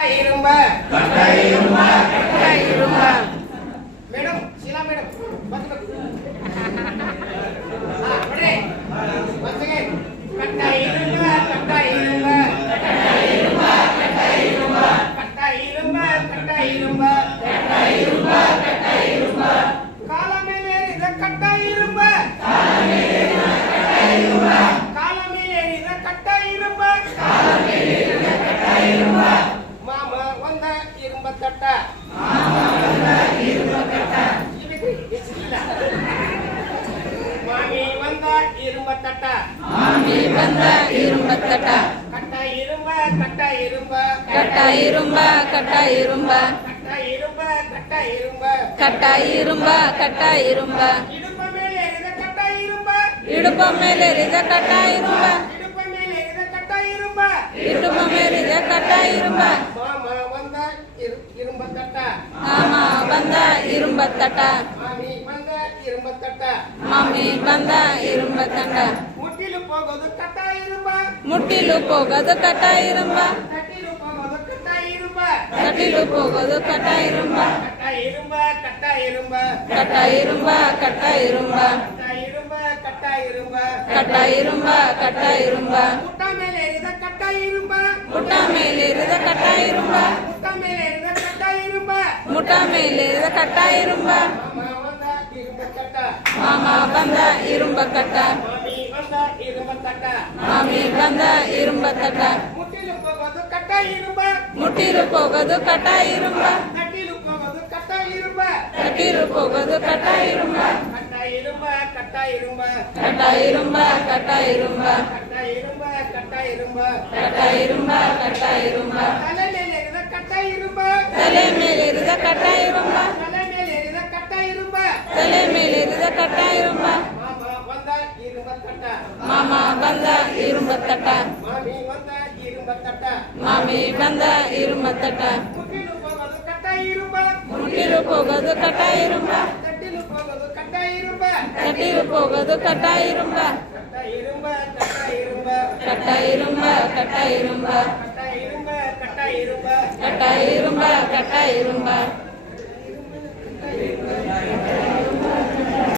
இரும்ப madam Sheila madam கட்டா இரும்ப காலமேலே இத கட்டா இரும்ப மாமா வந்த இரும்ப தட்டா மாமி வந்த இரும்ப தட்டா கட்டா இரும்ப இடுப்ப மேலே இத கட்டா இரும்ப மாமா வந்த இரும்ப தட்டா மாமி வந்த இரும்ப தட்டா முட்டிಲು போಗೋದು ಕಟ್ಟ இரும்ப ಕಟ್ಟಿಲು போಗೋದು ಕಟ್ಟ இரும்ப ಮುಟ್ಟ ಮೇಲೆ ಇರಿದ ಕಟ್ಟ இரும்ப மாமா வந்த இரும்ப கட்ட மாமி வந்த இரும்ப தட்ட ಮುಟ್ಟಿಲು ಹೋಗೋದು ಕಟ್ಟ இரும்ப ಮುಟ್ಟಿಲು போಗೋದು ಕಟ್ಟ இரும்ப ಕಟ್ಟಿಲು ಹೋಗೋದು ಕಟ್ಟ இரும்ப ಕಟ್ಟಿಲು போಗೋದು ಕಟ್ಟ இரும்ப ತಲೆ ಮೇಲೆ ಇರಿದ ಕಟ್ಟ இரும்ப ತಲೆ ಮೇಲೆ ಇರಿದ ಕಟ್ಟ இரும்ப ಮಾಮ ಬಂದ இரும்ப ತಟ್ಟ ಮಾಮಿ ಬಂದ இரும்ப ತಟ್ಟ ಮುಟ್ಟಿಲು ಹೋಗೋದು ಕಟ್ಟ இரும்ப ಮುಟ್ಟಿಲು போಗೋದು ಕಟ್ಟ இரும்ப ಕಟ್ಟಿಲು ಹೋಗೋದು ಕಟ್ಟ இரும்ப ಕಟ್ಟಿಲು போಗೋದು ಕಟ್ಟ இரும்ப ಕಟ್ಟ இரும்ப